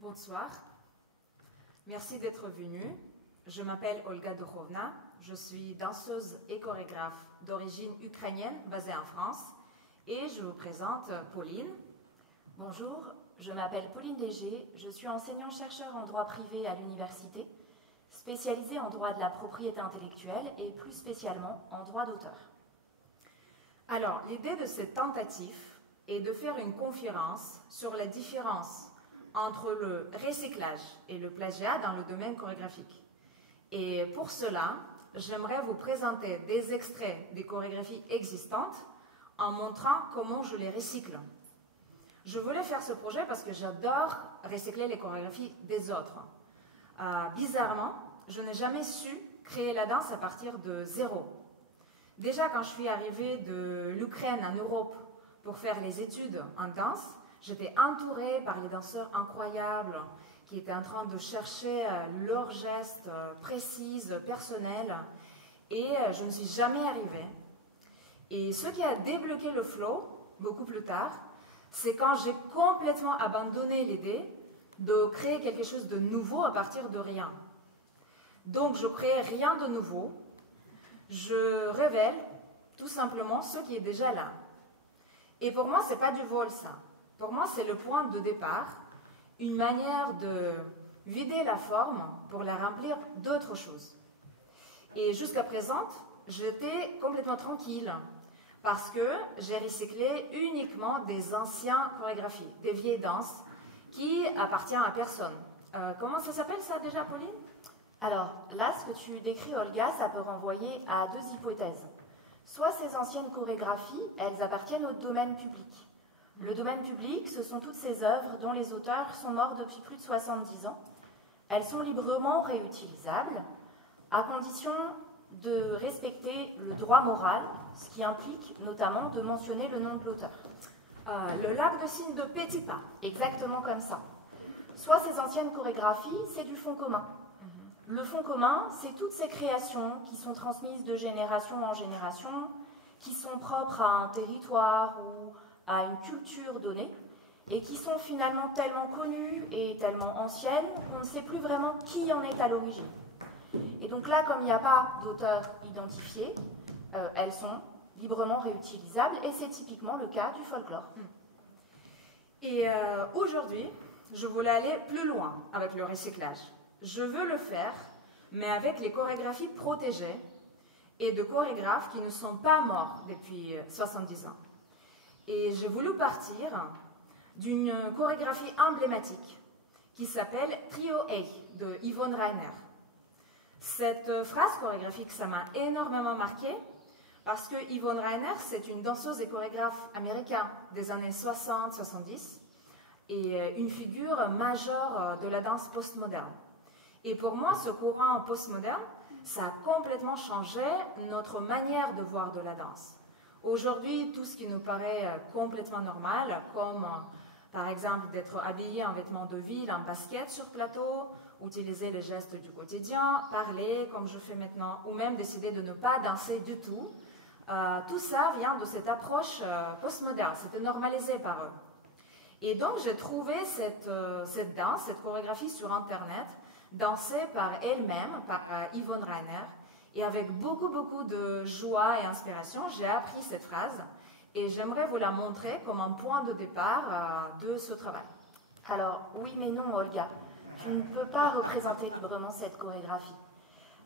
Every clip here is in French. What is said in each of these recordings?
Bonsoir, merci d'être venu. Je m'appelle Olga Duchovna, je suis danseuse et chorégraphe d'origine ukrainienne basée en France et je vous présente Pauline. Bonjour, je m'appelle Pauline Léger, je suis enseignant-chercheur en droit privé à l'université, spécialisée en droit de la propriété intellectuelle et plus spécialement en droit d'auteur. Alors, l'idée de cette tentative est de faire une conférence sur la différence entre le recyclage et le plagiat dans le domaine chorégraphique. Et pour cela, j'aimerais vous présenter des extraits des chorégraphies existantes en montrant comment je les recycle. Je voulais faire ce projet parce que j'adore recycler les chorégraphies des autres. Bizarrement, je n'ai jamais su créer la danse à partir de zéro. Déjà, quand je suis arrivée de l'Ukraine en Europe pour faire les études en danse, j'étais entourée par les danseurs incroyables qui étaient en train de chercher leurs gestes précis, personnels, et je ne suis jamais arrivée. Et ce qui a débloqué le flow, beaucoup plus tard, c'est quand j'ai complètement abandonné l'idée de créer quelque chose de nouveau à partir de rien. Donc je crée rien de nouveau, je révèle tout simplement ce qui est déjà là. Et pour moi, ce n'est pas du vol, ça. Pour moi, c'est le point de départ, une manière de vider la forme pour la remplir d'autres choses. Et jusqu'à présent, j'étais complètement tranquille parce que j'ai recyclé uniquement des anciennes chorégraphies, des vieilles danses qui appartiennent à personne. Comment ça s'appelle ça déjà, Pauline? Alors là, ce que tu décris, Olga, ça peut renvoyer à deux hypothèses. Soit ces anciennes chorégraphies, elles appartiennent au domaine public. Le domaine public, ce sont toutes ces œuvres dont les auteurs sont morts depuis plus de 70 ans. Elles sont librement réutilisables, à condition de respecter le droit moral, ce qui implique notamment de mentionner le nom de l'auteur. Le lac de cygne de Petipa. Exactement comme ça. Soit ces anciennes chorégraphies, c'est du fonds commun. Le fonds commun, c'est toutes ces créations qui sont transmises de génération en génération, qui sont propres à un territoire ou à une culture donnée, et qui sont finalement tellement connues et tellement anciennes qu'on ne sait plus vraiment qui en est à l'origine. Et donc là, comme il n'y a pas d'auteur identifié, elles sont librement réutilisables, et c'est typiquement le cas du folklore. Et aujourd'hui, je voulais aller plus loin avec le recyclage. Je veux le faire, mais avec les chorégraphies protégées et de chorégraphes qui ne sont pas morts depuis 70 ans. Et j'ai voulu partir d'une chorégraphie emblématique qui s'appelle Trio A de Yvonne Rainer. Cette phrase chorégraphique, ça m'a énormément marquée parce que Yvonne Rainer, c'est une danseuse et chorégraphe américaine des années 60-70 et une figure majeure de la danse postmoderne. Et pour moi, ce courant postmoderne, ça a complètement changé notre manière de voir de la danse. Aujourd'hui, tout ce qui nous paraît complètement normal, comme par exemple d'être habillé en vêtements de ville, en basket sur plateau, utiliser les gestes du quotidien, parler comme je fais maintenant, ou même décider de ne pas danser du tout, tout ça vient de cette approche postmoderne, c'était normalisé par eux. Et donc j'ai trouvé cette danse, cette chorégraphie sur Internet, dansée par elle-même, par Yvonne Rainer, et avec beaucoup de joie et inspiration, j'ai appris cette phrase et j'aimerais vous la montrer comme un point de départ de ce travail. Alors, oui mais non, Olga, tu ne peux pas représenter librement cette chorégraphie.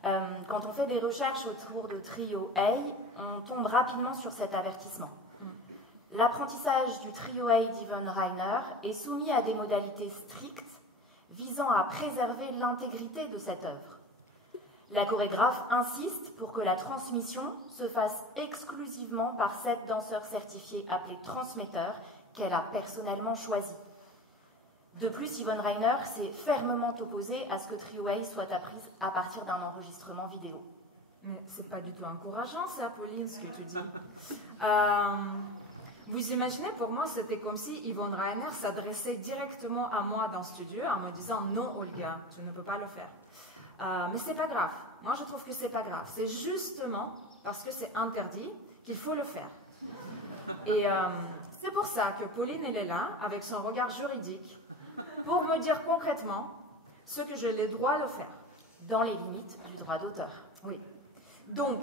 Quand on fait des recherches autour de Trio A, on tombe rapidement sur cet avertissement. L'apprentissage du Trio A d'Yvonne Rainer est soumis à des modalités strictes visant à préserver l'intégrité de cette œuvre. La chorégraphe insiste pour que la transmission se fasse exclusivement par 7 danseurs certifiés appelés transmetteurs qu'elle a personnellement choisis. De plus, Yvonne Rainer s'est fermement opposée à ce que Trio A soit apprise à partir d'un enregistrement vidéo. Mais c'est pas du tout encourageant ça, Pauline, ce que tu dis. Vous imaginez, pour moi, c'était comme si Yvonne Rainer s'adressait directement à moi dans le studio en me disant « Non, Olga, tu ne peux pas le faire ». Mais c'est pas grave. Moi, je trouve que c'est pas grave. C'est justement parce que c'est interdit qu'il faut le faire. Et c'est pour ça que Pauline, elle est là, avec son regard juridique, pour me dire concrètement ce que j'ai le droit de faire. Dans les limites du droit d'auteur. Oui. Donc,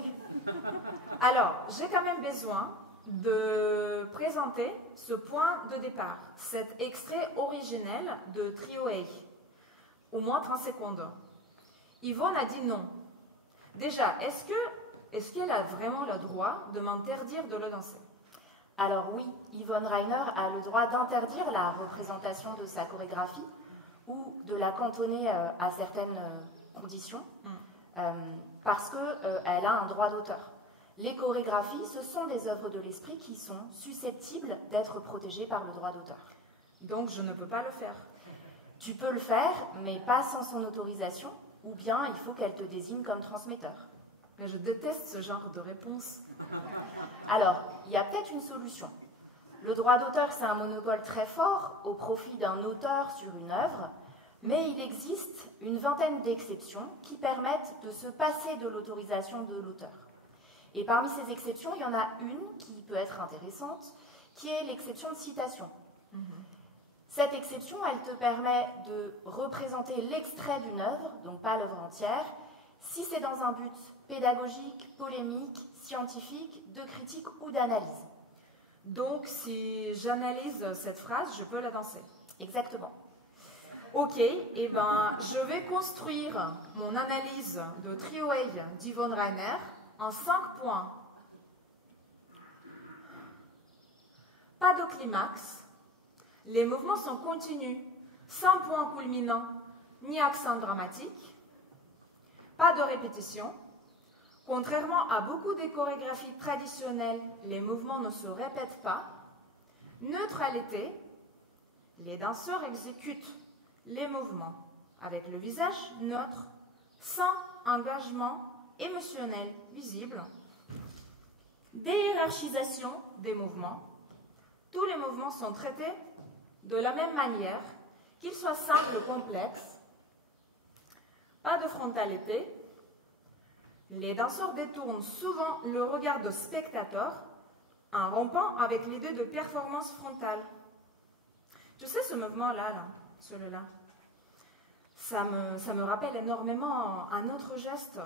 alors, j'ai quand même besoin de présenter ce point de départ, cet extrait originel de Trio A, au moins 30 secondes. Yvonne a dit non. Déjà, est-ce qu'elle a vraiment le droit de m'interdire de le danser? Alors oui, Yvonne Rainer a le droit d'interdire la représentation de sa chorégraphie ou de la cantonner à certaines conditions, parce qu'elle a un droit d'auteur. Les chorégraphies, ce sont des œuvres de l'esprit qui sont susceptibles d'être protégées par le droit d'auteur. Donc je ne peux pas le faire. Tu peux le faire, mais pas sans son autorisation, ou bien il faut qu'elle te désigne comme transmetteur. Mais je déteste ce genre de réponse. Alors, il y a peut-être une solution. Le droit d'auteur, c'est un monopole très fort au profit d'un auteur sur une œuvre, mais il existe une vingtaine d'exceptions qui permettent de se passer de l'autorisation de l'auteur. Et parmi ces exceptions, il y en a une qui peut être intéressante, qui est l'exception de citation. Cette exception, elle te permet de représenter l'extrait d'une œuvre, donc pas l'œuvre entière, si c'est dans un but pédagogique, polémique, scientifique, de critique ou d'analyse. Donc, si j'analyse cette phrase, je peux la danser. Exactement. Ok, eh ben, je vais construire mon analyse de Trio A d'Yvonne Rainer en 5 points. Pas de climax, les mouvements sont continus, sans point culminant ni accent dramatique. Pas de répétition. Contrairement à beaucoup des chorégraphies traditionnelles, les mouvements ne se répètent pas. Neutralité, les danseurs exécutent les mouvements avec le visage neutre, sans engagement émotionnel visible. Déhiérarchisation des mouvements. Tous les mouvements sont traités de la même manière, qu'ils soient simples ou complexes. Pas de frontalité. Les danseurs détournent souvent le regard de spectateur en rompant avec l'idée de performance frontale. Tu sais, ce mouvement-là, celui-là, ça me rappelle énormément un autre geste,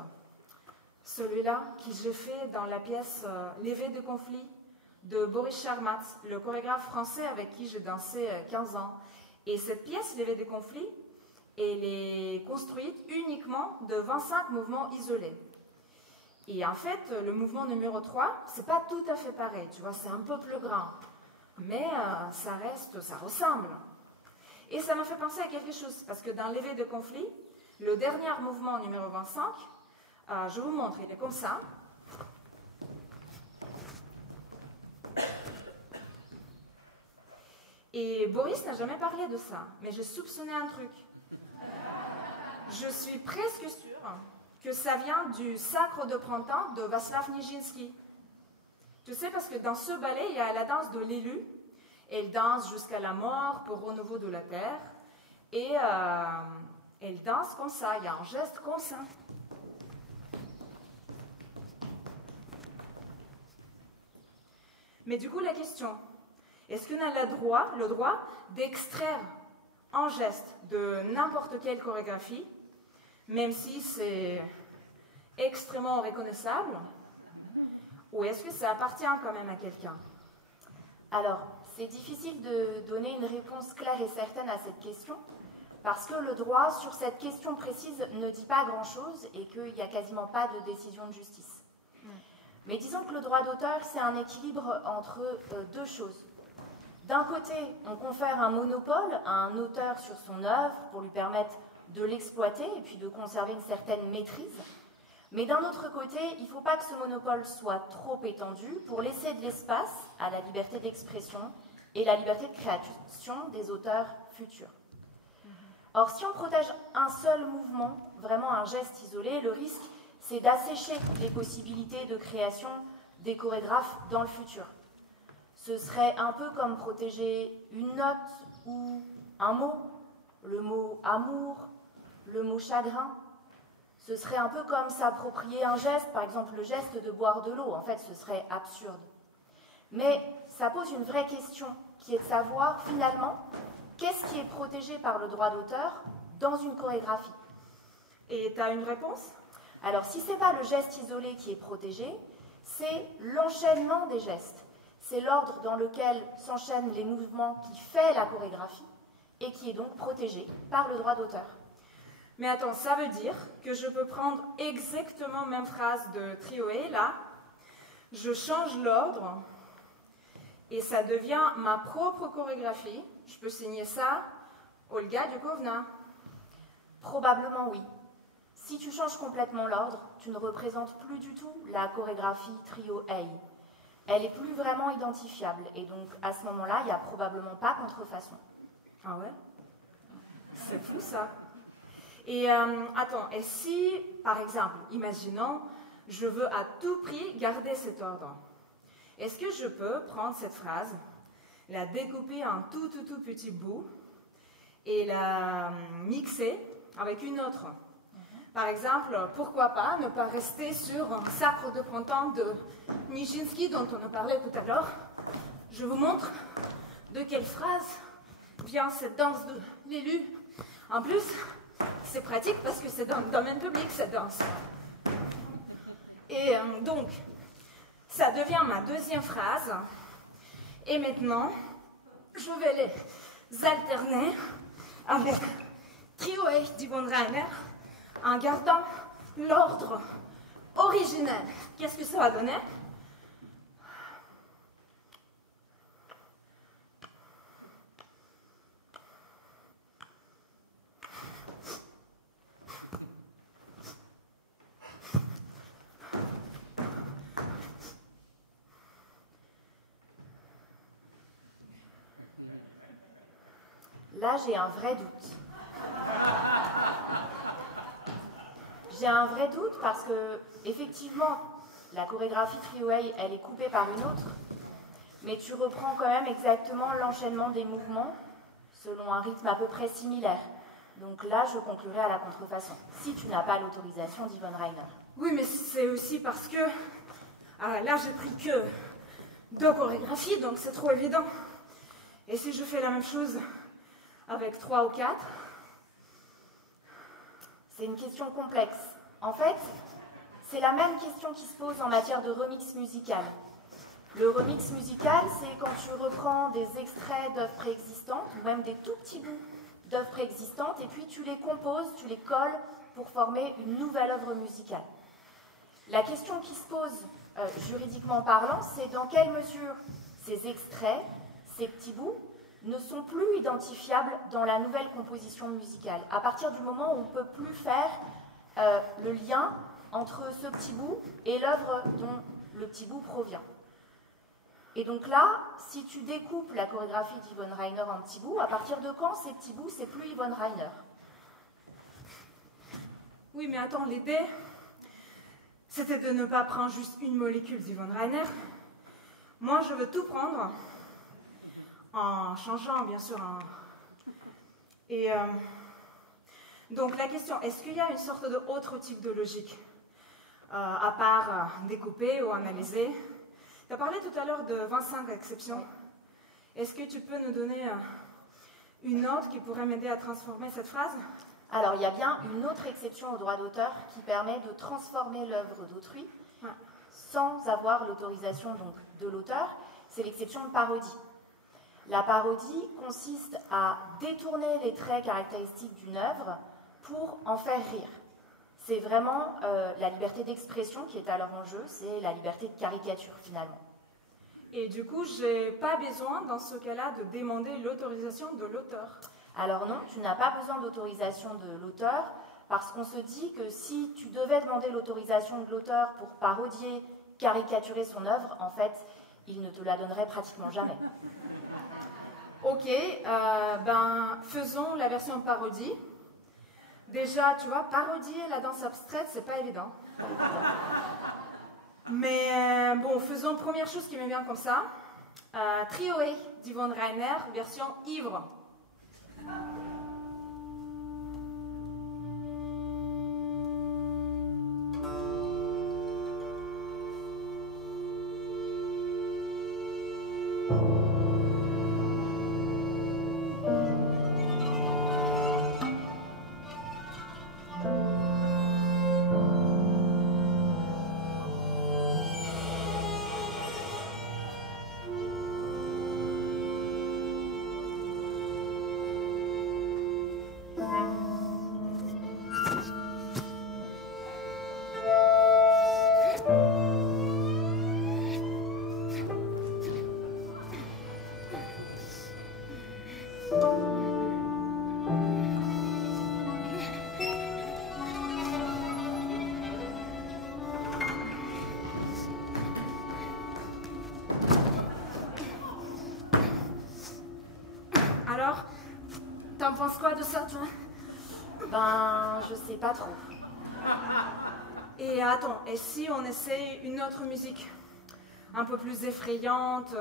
celui-là que j'ai fait dans la pièce L'éveil de conflit de Boris Charmatz, le chorégraphe français avec qui j'ai dansé 15 ans. Et cette pièce, L'éveil de conflit, elle est construite uniquement de 25 mouvements isolés. Et en fait, le mouvement numéro 3, c'est pas tout à fait pareil, tu vois, c'est un peu plus grand. Mais ça ressemble. Et ça m'a fait penser à quelque chose, parce que dans l'éveil de conflit, le dernier mouvement numéro 25, je vous montre, il est comme ça. Et Boris n'a jamais parlé de ça, mais j'ai soupçonné un truc. Je suis presque sûre que ça vient du Sacre de printemps de Václav Nijinsky. Tu sais, parce que dans ce ballet, il y a la danse de l'élu. Elle danse jusqu'à la mort pour renouveau de la terre. Et elle danse comme ça, il y a un geste comme ça. Mais du coup, la question, est-ce qu'on a le droit d'extraire un geste de n'importe quelle chorégraphie, même si c'est extrêmement reconnaissable, ou est-ce que ça appartient quand même à quelqu'un? Alors, c'est difficile de donner une réponse claire et certaine à cette question, parce que le droit sur cette question précise ne dit pas grand-chose et qu'il n'y a quasiment pas de décision de justice. Mais disons que le droit d'auteur, c'est un équilibre entre deux choses. D'un côté, on confère un monopole à un auteur sur son œuvre pour lui permettre de l'exploiter et puis de conserver une certaine maîtrise. Mais d'un autre côté, il ne faut pas que ce monopole soit trop étendu pour laisser de l'espace à la liberté d'expression et la liberté de création des auteurs futurs. Or, si on protège un seul mouvement, vraiment un geste isolé, le risque, c'est d'assécher les possibilités de création des chorégraphes dans le futur. Ce serait un peu comme protéger une note ou un mot, le mot amour, le mot chagrin. Ce serait un peu comme s'approprier un geste, par exemple le geste de boire de l'eau. En fait, ce serait absurde. Mais ça pose une vraie question, qui est de savoir finalement qu'est-ce qui est protégé par le droit d'auteur dans une chorégraphie? Et tu as une réponse? Alors, si ce n'est pas le geste isolé qui est protégé, c'est l'enchaînement des gestes. C'est l'ordre dans lequel s'enchaînent les mouvements qui fait la chorégraphie et qui est donc protégé par le droit d'auteur. Mais attends, ça veut dire que je peux prendre exactement la même phrase de Trio A, là, je change l'ordre et ça devient ma propre chorégraphie. Je peux signer ça, Olga Dukovna. Probablement oui. Si tu changes complètement l'ordre, tu ne représentes plus du tout la chorégraphie Trio A. Elle n'est plus vraiment identifiable et donc à ce moment-là, il n'y a probablement pas contrefaçon. Ah ouais? C'est fou ça. Et attends, et si, par exemple, imaginons, je veux à tout prix garder cet ordre, est-ce que je peux prendre cette phrase, la découper en tout petits bouts et la mixer avec une autre? Par exemple, pourquoi pas ne pas rester sur un sacre de printemps de Nijinsky dont on a parlé tout à l'heure. Je vous montre de quelle phrase vient cette danse de l'élu. En plus, c'est pratique parce que c'est dans le domaine public cette danse. Et donc, ça devient ma deuxième phrase. Et maintenant, je vais les alterner avec Trio A d'Yvonne Rainer en gardant l'ordre originel. Qu'est-ce que ça va donner? Là, j'ai un vrai doute. J'ai un vrai doute parce que, effectivement, la chorégraphie Trio A, elle est coupée par une autre, mais tu reprends quand même exactement l'enchaînement des mouvements selon un rythme à peu près similaire. Donc là, je conclurai à la contrefaçon, si tu n'as pas l'autorisation d'Yvonne Rainer. Oui, mais c'est aussi parce que là, j'ai pris que 2 chorégraphies, donc c'est trop évident. Et si je fais la même chose avec 3 ou 4? C'est une question complexe. En fait, c'est la même question qui se pose en matière de remix musical. Le remix musical, c'est quand tu reprends des extraits d'œuvres préexistantes, ou même des tout petits bouts d'œuvres préexistantes, et puis tu les composes, tu les colles pour former une nouvelle œuvre musicale. La question qui se pose, juridiquement parlant, c'est dans quelle mesure ces extraits, ces petits bouts, ne sont plus identifiables dans la nouvelle composition musicale, à partir du moment où on ne peut plus faire le lien entre ce petit bout et l'œuvre dont le petit bout provient. Et donc là, si tu découpes la chorégraphie d'Yvonne Rainer en petits bouts, à partir de quand ces petits bouts, c'est plus Yvonne Rainer? Oui, mais attends, l'idée, c'était de ne pas prendre juste une molécule d'Yvonne Rainer. Moi, je veux tout prendre en changeant, bien sûr. Et donc, la question, est-ce qu'il y a une sorte d'autre type de logique, à part découper ou analyser? Tu as parlé tout à l'heure de 25 exceptions. Est-ce que tu peux nous donner une autre qui pourrait m'aider à transformer cette phrase? Alors, il y a bien une autre exception au droit d'auteur qui permet de transformer l'œuvre d'autrui sans avoir l'autorisation de l'auteur. C'est l'exception de parodie. La parodie consiste à détourner les traits caractéristiques d'une œuvre pour en faire rire. C'est vraiment la liberté d'expression qui est alors en jeu, c'est la liberté de caricature finalement. Et du coup, je n'ai pas besoin, dans ce cas-là, de demander l'autorisation de l'auteur. Alors non, tu n'as pas besoin d'autorisation de l'auteur, parce qu'on se dit que si tu devais demander l'autorisation de l'auteur pour parodier, caricaturer son œuvre, en fait, il ne te la donnerait pratiquement jamais. Ok, faisons la version parodie. Déjà, tu vois, parodier la danse abstraite, c'est pas évident. Mais bon, faisons première chose qui me vient comme ça. Trio A d'Yvonne Rainer, version ivre. penses quoi de ça, toi? Ben, je sais pas trop. Et attends, et si on essaye une autre musique? Un peu plus effrayante,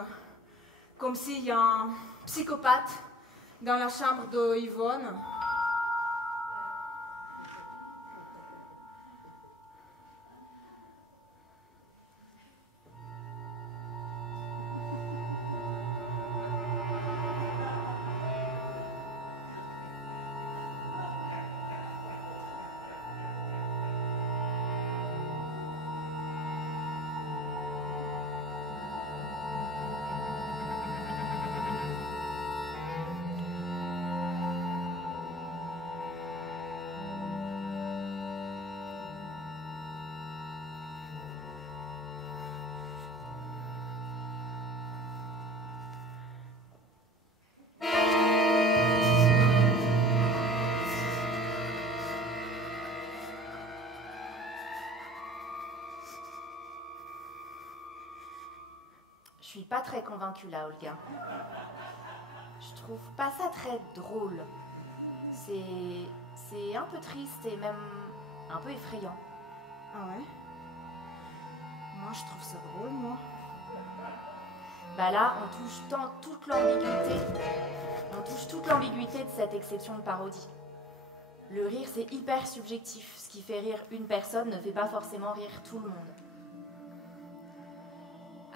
comme s'il y a un psychopathe dans la chambre de Yvonne. Je suis pas très convaincue là, Olga. Je trouve pas ça très drôle. C'est un peu triste et même un peu effrayant. Ah ouais? Moi, je trouve ça drôle, moi. Bah là, on touche toute l'ambiguïté. On touche toute l'ambiguïté de cette exception de parodie. Le rire, c'est hyper subjectif. Ce qui fait rire une personne ne fait pas forcément rire tout le monde.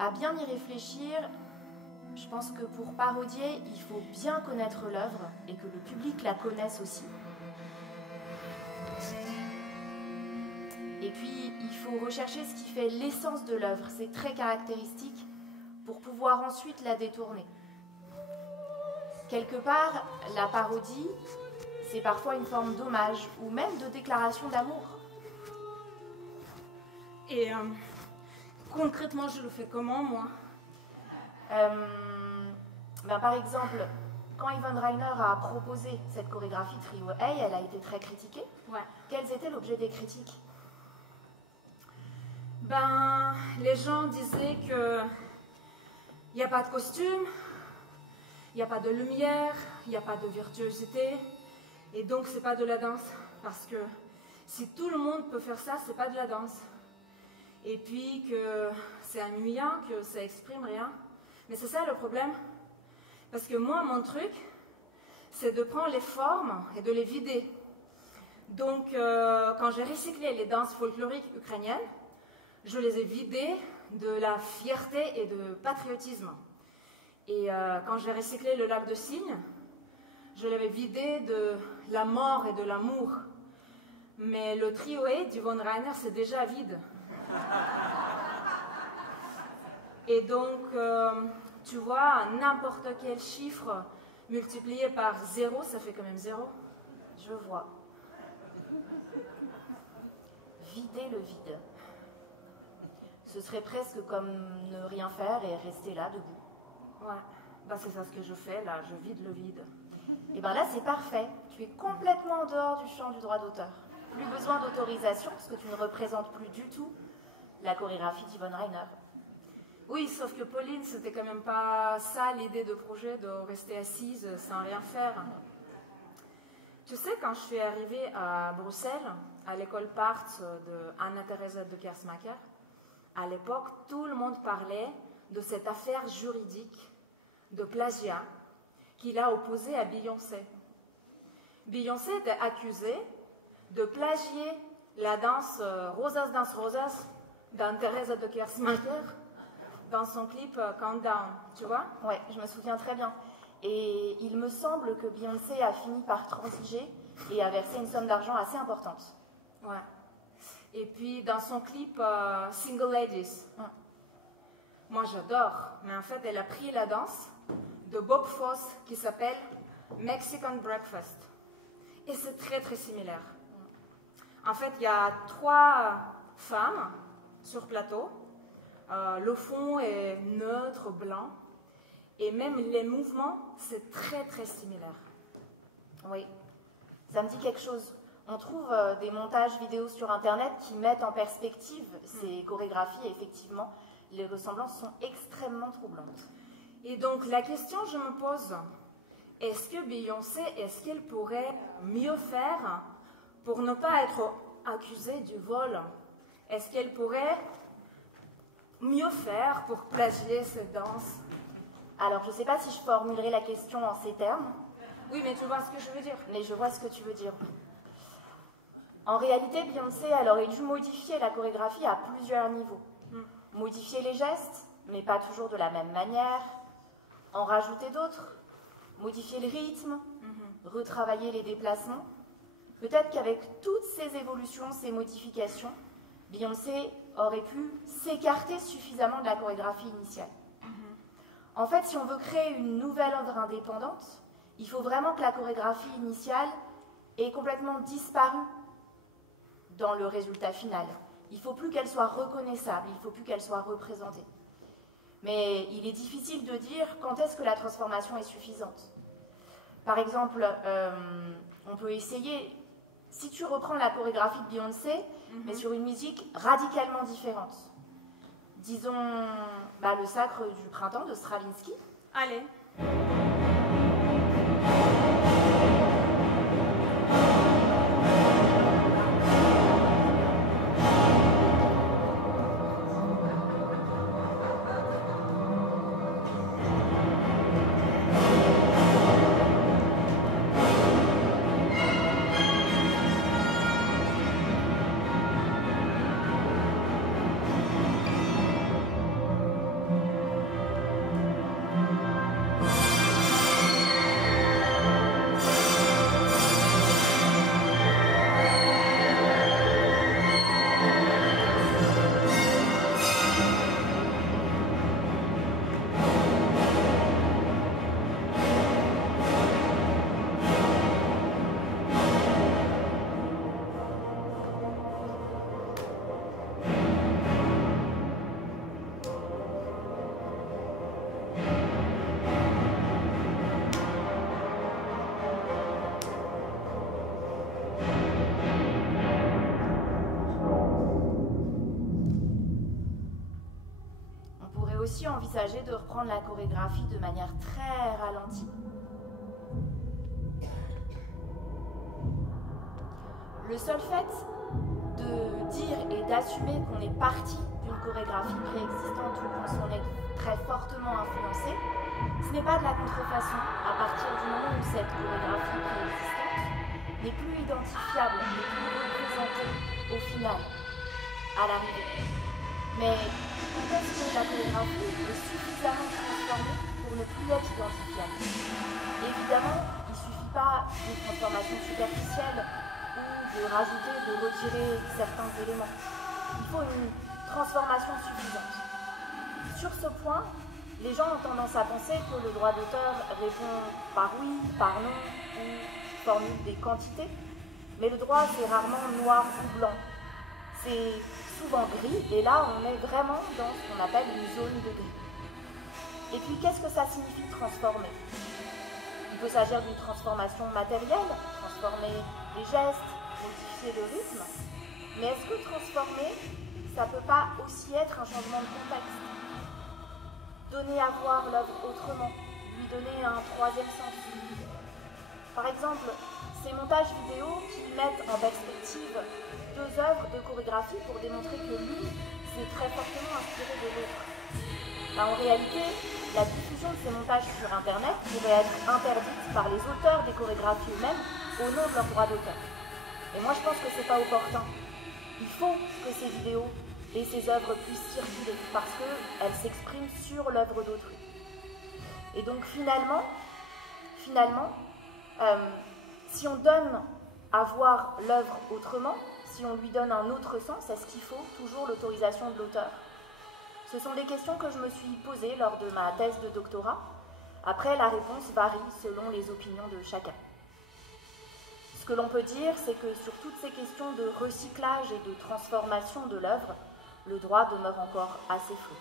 À bien y réfléchir, je pense que pour parodier, il faut bien connaître l'œuvre et que le public la connaisse aussi. Et puis, il faut rechercher ce qui fait l'essence de l'œuvre, c'est très caractéristique, pour pouvoir ensuite la détourner. Quelque part, la parodie, c'est parfois une forme d'hommage ou même de déclaration d'amour. Et concrètement, je le fais comment, moi? Par exemple, quand Yvonne Rainer a proposé cette chorégraphie Trio Hey, elle a été très critiquée. Ouais. Quels étaient l'objet des critiques? Ben, les gens disaient que il n'y a pas de costume, il n'y a pas de lumière, il n'y a pas de virtuosité, et donc c'est pas de la danse. Parce que si tout le monde peut faire ça, c'est pas de la danse. Et puis que c'est ennuyant, que ça exprime rien. Mais c'est ça le problème. Parce que moi, mon truc, c'est de prendre les formes et de les vider. Donc, quand j'ai recyclé les danses folkloriques ukrainiennes, je les ai vidées de la fierté et de patriotisme. Et quand j'ai recyclé le lac de Cygne, je l'avais vidé de la mort et de l'amour. Mais le trio E d'Yvonne Rainer, c'est déjà vide. Et donc, tu vois, n'importe quel chiffre multiplié par 0, ça fait quand même 0. Je vois. Vider le vide. Ce serait presque comme ne rien faire et rester là, debout. Ouais, bah c'est ça ce que je fais là, je vide le vide. Et ben là, c'est parfait. Tu es complètement en dehors du champ du droit d'auteur. Plus besoin d'autorisation parce que tu ne représentes plus du tout la chorégraphie d'Yvonne Rainer. Oui, sauf que Pauline, c'était quand même pas ça l'idée de projet, de rester assise sans rien faire. Tu sais, quand je suis arrivée à Bruxelles, à l'école Parts de Anna-Theresa de Kersmacher, à l'époque, tout le monde parlait de cette affaire juridique de plagiat qu'il a opposée à Beyoncé. Beyoncé était accusée de plagier la danse Rosas Dance Rosas d'Anna-Theresa de Kersmacher dans son clip Countdown, tu vois? Ouais, je me souviens très bien. Et il me semble que Beyoncé a fini par transiger et a versé une somme d'argent assez importante. Ouais. Et puis dans son clip Single Ladies, moi j'adore, mais en fait elle a pris la danse de Bob Fosse qui s'appelle Mexican Breakfast. Et c'est très très similaire. En fait, il y a 3 femmes sur plateau. Le fond est neutre, blanc. Et même les mouvements, c'est très très similaire. Oui, ça me dit quelque chose. On trouve des montages vidéo sur Internet qui mettent en perspective ces chorégraphies et effectivement, les ressemblances sont extrêmement troublantes. Et donc la question que je me pose, est-ce que Beyoncé, est-ce qu'elle pourrait mieux faire pour ne pas être accusée du vol? Est-ce qu'elle pourrait mieux faire pour plagier cette danse? Alors, je ne sais pas si je formulerai la question en ces termes. Oui, mais tu vois ce que je veux dire. Mais je vois ce que tu veux dire. En réalité, Beyoncé, elle aurait dû modifier la chorégraphie à plusieurs niveaux. Modifier les gestes, mais pas toujours de la même manière. En rajouter d'autres. Modifier le rythme. Retravailler les déplacements. Peut-être qu'avec toutes ces évolutions, ces modifications, Beyoncé aurait pu s'écarter suffisamment de la chorégraphie initiale. En fait, si on veut créer une nouvelle œuvre indépendante, il faut vraiment que la chorégraphie initiale ait complètement disparu dans le résultat final. Il ne faut plus qu'elle soit reconnaissable, il ne faut plus qu'elle soit représentée. Mais il est difficile de dire quand est-ce que la transformation est suffisante. Par exemple, on peut essayer, si tu reprends la chorégraphie de Beyoncé, mais sur une musique radicalement différente. Disons le Sacre du printemps de Stravinsky. Allez. Aussi envisager de reprendre la chorégraphie de manière très ralentie. Le seul fait de dire et d'assumer qu'on est parti d'une chorégraphie préexistante ou qu'on s'en est très fortement influencé, ce n'est pas de la contrefaçon à partir du moment où cette chorégraphie préexistante n'est plus identifiable, n'est plus représentée au final, à l'arrivée. Mais peut-être que la chorégraphie est suffisamment transformée pour ne plus être identifiable. Évidemment, il ne suffit pas d'une transformation superficielle ou de rajouter, de retirer certains éléments. Il faut une transformation suffisante. Sur ce point, les gens ont tendance à penser que le droit d'auteur répond par oui, par non, ou formule des quantités. Mais le droit, c'est rarement noir ou blanc. C'est souvent gris, et là on est vraiment dans ce qu'on appelle une zone de gris. Et puis qu'est-ce que ça signifie transformer? Il peut s'agir d'une transformation matérielle, transformer les gestes, modifier le rythme, mais est-ce que transformer, ça ne peut pas aussi être un changement de contexte? Donner à voir l'œuvre autrement, lui donner un troisième sens. Par exemple, ces montages vidéo qui mettent en perspective deux œuvres de chorégraphie pour démontrer que l'une s'est très fortement inspirée de l'autre. En réalité, la diffusion de ces montages sur Internet pourrait être interdite par les auteurs des chorégraphies eux-mêmes au nom de leur droit d'auteur. Et moi, je pense que ce n'est pas opportun. Il faut que ces vidéos et ces œuvres puissent circuler parce qu'elles s'expriment sur l'œuvre d'autrui. Et donc finalement, si on donne à voir l'œuvre autrement, si on lui donne un autre sens, est-ce qu'il faut toujours l'autorisation de l'auteur? Ce sont des questions que je me suis posées lors de ma thèse de doctorat. Après, la réponse varie selon les opinions de chacun. Ce que l'on peut dire, c'est que sur toutes ces questions de recyclage et de transformation de l'œuvre, le droit demeure encore assez flou.